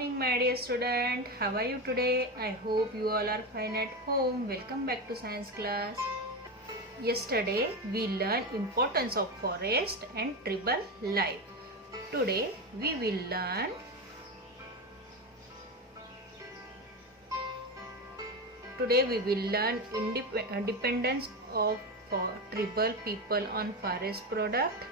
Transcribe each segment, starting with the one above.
morning, my dear student. How are you today? I hope you all are fine at home. Welcome back to science class. Yesterday we learned importance of forest and tribal life. Today we will learn dependence of tribal people on forest product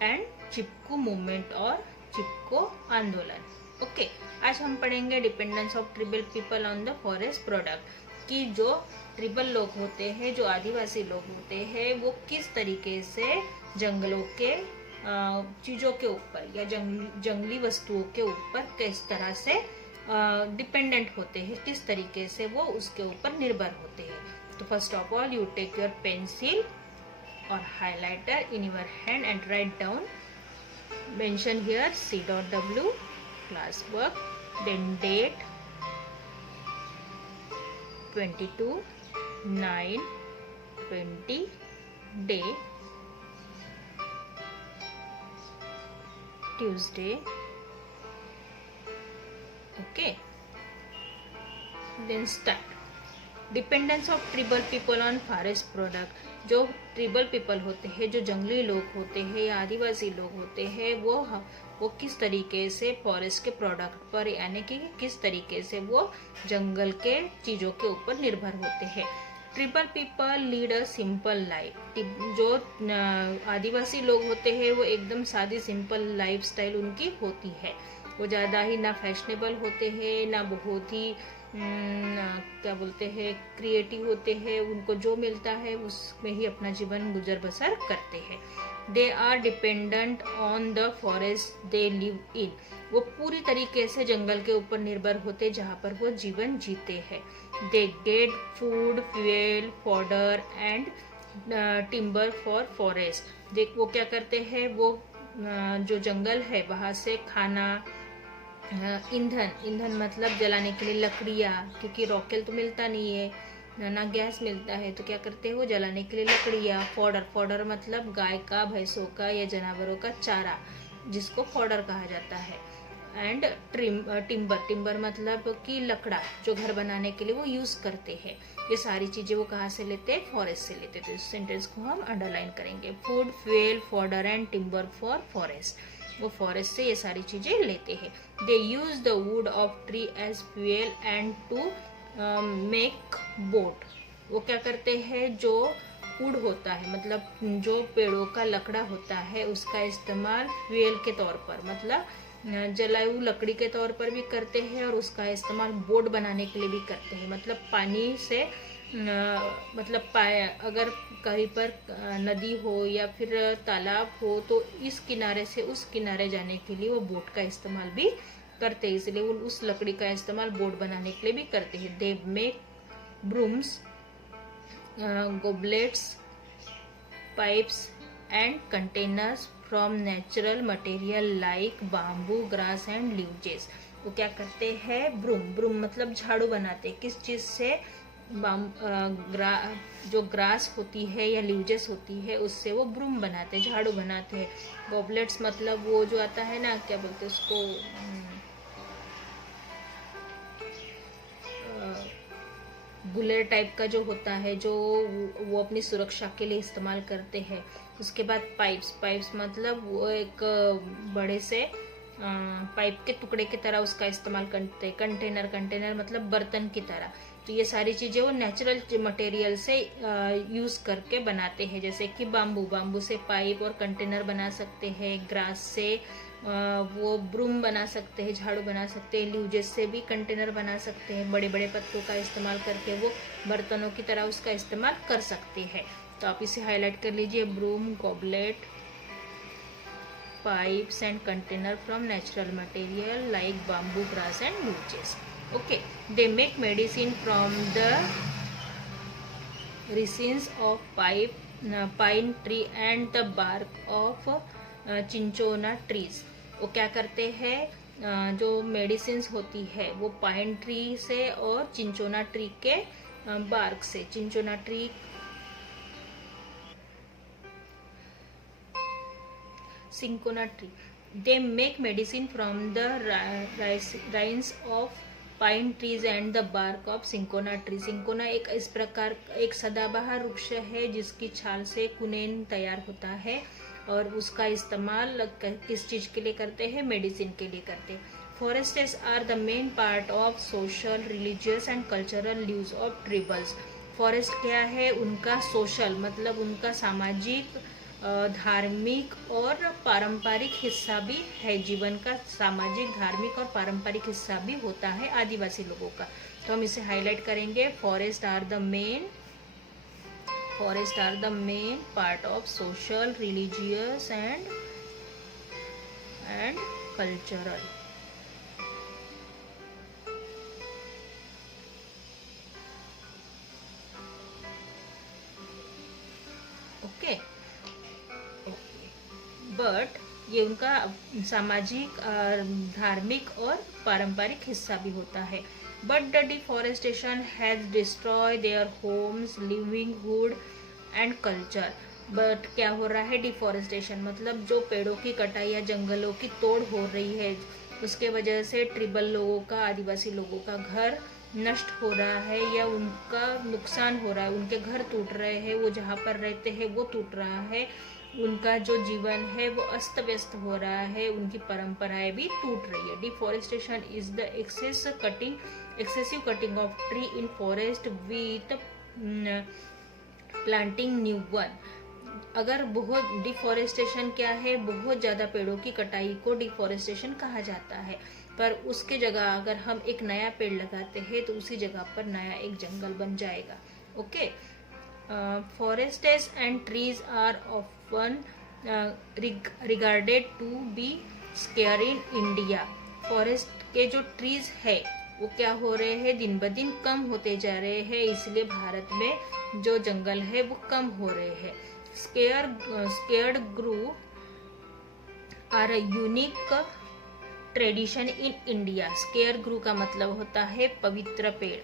and Chipko movement और चिपको आंदोलन. Okay, आज हम पढ़ेंगे dependence of tribal people on the forest product कि जो ट्रिबल लोग होते हैं, जो आदिवासी लोग होते हैं, वो किस तरीके से जंगलों के चीज़ों के ऊपर या जंगली वस्तुओं के ऊपर किस तरह से डिपेंडेंट होते हैं, किस तरीके से वो उसके ऊपर निर्भर होते हैं. तो first of all you take your pencil or highlighter in your hand and write down, mention here C.W class work, then date 22/9/20, day Tuesday. Okay, then start. Dependence of tribal people on forest product. जो tribal people होते हैं, जो जंगली लोग होते हैं या आदिवासी लोग होते हैं, वो किस तरीके से फॉरेस्ट के प्रोडक्ट पर यानी कि किस तरीके से वो जंगल के चीज़ों के ऊपर निर्भर होते हैं. Tribal people lead a simple life. जो आदिवासी लोग होते हैं वो एकदम सादी सिंपल लाइफ स्टाइल उनकी होती है. वो ज़्यादा ही ना फैशनेबल होते हैं, ना बहुत ही क्या बोलते हैं क्रिएटिव होते हैं. उनको जो मिलता है उसमें ही अपना जीवन गुजर बसर करते हैं. They are dependent on the forest they live in. वो पूरी तरीके से जंगल के ऊपर निर्भर होते जहाँ पर वो जीवन जीते हैं. They get food, fuel, fodder and timber for forest. देख वो क्या करते हैं, वो जो जंगल है वहाँ से खाना, ईंधन मतलब जलाने के लिए लकड़ियाँ, क्योंकि रॉकेल तो मिलता नहीं है ना गैस मिलता है, तो क्या करते हैं वो जलाने के लिए लकड़ियाँ. फॉडर मतलब गाय का, भैंसों का या जानवरों का चारा, जिसको फॉडर कहा जाता है. एंड टिम्बर मतलब कि लकड़ा जो घर बनाने के लिए वो यूज करते हैं. ये सारी चीजें वो कहाँ से लेते हैं, फॉरेस्ट से लेते हैं. तो इस सेंटेंस को हम अंडरलाइन करेंगे. Food, fuel, fodder and timber for forest. वो फॉरेस्ट से ये सारी चीजें लेते हैं. They use the wood of tree as fuel and to make boat. वो क्या करते हैं, जो वुड होता है मतलब जो पेड़ों का लकड़ा होता है उसका इस्तेमाल फ्यूल के तौर पर मतलब जलायु लकड़ी के तौर पर भी करते हैं, और उसका इस्तेमाल बोट बनाने के लिए भी करते हैं. मतलब पानी से मतलब अगर कहीं पर नदी हो या फिर तालाब हो तो इस किनारे से उस किनारे जाने के लिए वो बोट का इस्तेमाल भी करते हैं. इसलिए वो उस लकड़ी का इस्तेमाल बोट बनाने के लिए भी करते हैं. They make brooms, goblets, pipes and containers from natural material like bamboo, grass and leaves. वो क्या करते हैं, ब्रूम मतलब झाड़ू बनाते हैं. किस चीज से, जो ग्रास होती है या लीवजेस होती है उससे वो ब्रूम बनाते हैं, झाड़ू बनाते हैं. गॉबलेट्स मतलब वो जो आता है ना, क्या बोलते हैं उसको, बुलेट टाइप का जो होता है, जो वो अपनी सुरक्षा के लिए इस्तेमाल करते हैं. उसके बाद पाइप्स मतलब वो एक बड़े से पाइप के टुकड़े की तरह उसका इस्तेमाल करते हैं. कंटेनर मतलब बर्तन की तरह. तो ये सारी चीजें वो नेचुरल मटेरियल से यूज करके बनाते हैं. जैसे कि बाम्बू से पाइप और कंटेनर बना सकते हैं. ग्रास से वो ब्रूम बना सकते हैं, झाड़ू बना सकते हैं. लीवजेस से भी कंटेनर बना सकते हैं. बड़े बड़े पत्तों का इस्तेमाल करके वो बर्तनों की तरह उसका इस्तेमाल कर सकते हैं. तो आप इसे हाईलाइट कर लीजिए. Broom, goblet, pipes and container from natural material like bamboo, grass and leaves. Okay, they make medicine from the resins of pine tree and the bark of cinchona trees. वो क्या करते हैं, जो मेडिसिन होती है वो पाइन ट्री से और चिंचोना ट्री के बार्क से. Cinchona tree cinchona tree they make medicine from the rinds of pine trees and the bark of cinchona tree. Cinchona एक इस प्रकार एक सदाबहार वृक्ष है जिसकी छाल से कुनेन तैयार होता है, और उसका इस्तेमाल किस चीज के लिए करते हैं? मेडिसिन के लिए करते हैं। Forests are the main part of social, religious and cultural lives of tribals. Forest क्या है? उनका सोशल मतलब उनका सामाजिक, धार्मिक और पारंपरिक हिस्सा भी है। जीवन का सामाजिक, धार्मिक और पारंपरिक हिस्सा भी होता है आदिवासी लोगों का। तो हम इसे हाईलाइट करेंगे। Forest are the main part of social, religious and cultural. Okay, but ये उनका सामाजिक, धार्मिक और पारंपरिक हिस्सा भी होता है। But the deforestation has destroy their homes, livelihood and culture. But क्या हो रहा है? डिफॉरेस्टेशन मतलब जो पेड़ों की कटाई या जंगलों की तोड़ हो रही है, उसके वजह से ट्रिबल लोगों का, आदिवासी लोगों का घर नष्ट हो रहा है या उनका नुकसान हो रहा है। उनके घर टूट रहे हैं, वो जहाँ पर रहते हैं वो टूट रहा है, उनका जो जीवन है वो अस्त व्यस्त हो रहा है, उनकी परंपराएं भी टूट रही है। Deforestation is the excessive cutting of tree in forest with planting new one। अगर बहुत डिफॉरेस्टेशन क्या है? बहुत ज़्यादा पेड़ों की कटाई को डिफॉरेस्टेशन कहा जाता है। पर उसके जगह अगर हम एक नया पेड़ लगाते हैं तो उसी जगह पर नया एक जंगल बन जाएगा। Okay, forests and trees are often regarded to be scarce in India। Forest के जो ट्रीज है वो क्या हो रहे हैं? दिन ब दिन कम होते जा रहे हैं, इसलिए भारत में जो जंगल है वो कम हो रहे हैं। Sacred groves are a unique tradition in India. Sacred grove का मतलब होता है पवित्र पेड़।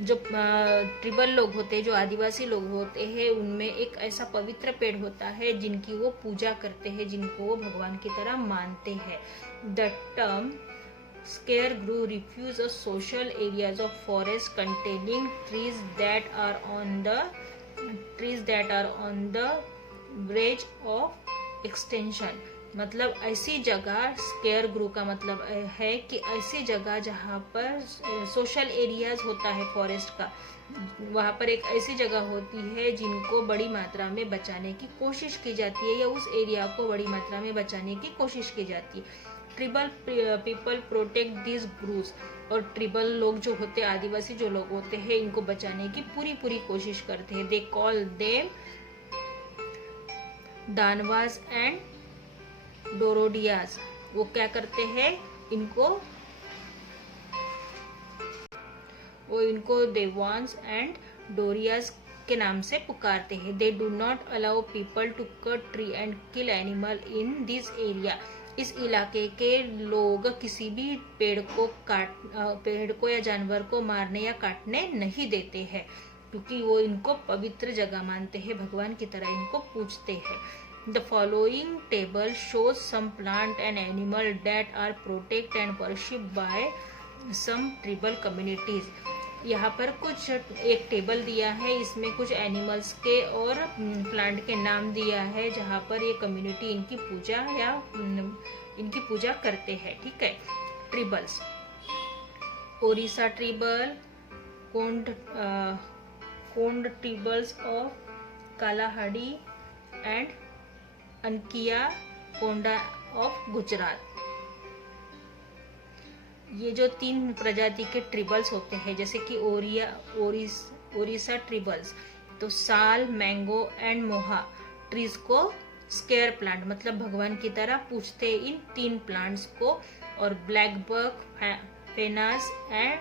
जो ट्रिबल लोग होते हैं, जो आदिवासी लोग होते हैं, उनमें एक ऐसा पवित्र पेड़ होता है जिनकी वो पूजा करते हैं, जिनको वो भगवान की तरह मानते हैं। The term scarecrow refers to social areas of forest containing trees that are on the verge of extinction। मतलब ऐसी जगह, स्केयर ग्रू का मतलब है कि ऐसी जगह जहाँ पर सोशल एरियाज होता है फॉरेस्ट का, वहाँ पर एक ऐसी जगह होती है जिनको बड़ी मात्रा में बचाने की कोशिश की जाती है, या उस एरिया को बड़ी मात्रा में बचाने की कोशिश की जाती है। ट्रिबल पीपल प्रोटेक्ट दिस ग्रूज। और ट्रिबल लोग जो होते हैं, आदिवासी जो लोग होते हैं, इनको बचाने की पूरी कोशिश करते हैं। They call them Danavas and Dorodias. वो क्या करते हैं? इनको देवांस एंड डोरियास के नाम से पुकारते हैं। They do not allow people to cut tree and kill animal in this area. इस इलाके के लोग किसी भी पेड़ को या जानवर को मारने या काटने नहीं देते हैं, क्योंकि वो इनको पवित्र जगह मानते हैं, भगवान की तरह इनको पूजते हैं। The following table shows some plant and animal that are protected and worshipped by some tribal communities। यहाँ पर कुछ एक टेबल दिया है, इसमें कुछ एनिमल्स के और प्लांट के नाम दिया है जहाँ पर ये कम्युनिटी इनकी पूजा करते हैं। ठीक है। ट्रिबल्स, Odisha tribal, Kond tribals of Kalahandi and Ankiya Konda of Gujarat. ये जो 3 प्रजाति के ट्रिबल्स होते हैं, जैसे कि ओरिसा ट्रिबल्स, तो साल, मैंगो एंड मोहा ट्रीज को स्केयर प्लांट मतलब भगवान की तरह पूजते हैं इन 3 प्लांट्स को। और ब्लैक बक, फेनास एंड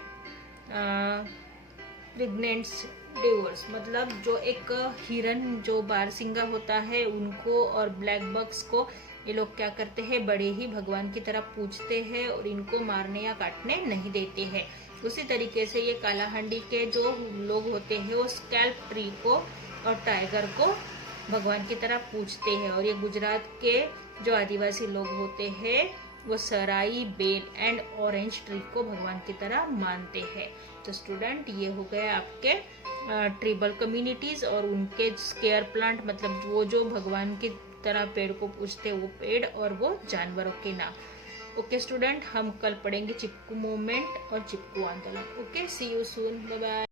प्रेग्नेंट्स डेवर्स मतलब जो एक हिरन जो बारसिंगा होता है उनको, और ब्लैक बक्स को ये लोग क्या करते हैं? बड़े ही भगवान की तरह पूजते हैं और इनको मारने या काटने नहीं देते हैं। उसी तरीके से ये कालाहांडी के जो लोग होते हैं वो स्कैल्प ट्री को और टाइगर को भगवान की तरह पूजते हैं। और ये गुजरात के जो आदिवासी लोग होते हैं वो सराई, बेल एंड ऑरेंज ट्री को भगवान की तरह मानते हैं। तो स्टूडेंट ये हो गए आपके ट्रिबल कम्युनिटीज और उनके स्केयर प्लांट, मतलब वो जो भगवान की तरह पेड़ को पूजते वो पेड़ और वो जानवरों के नाम। ओके स्टूडेंट, हम कल पढ़ेंगे चिपकू मूवमेंट और चिपकू आंदोलन। Okay, see you soon, bye bye.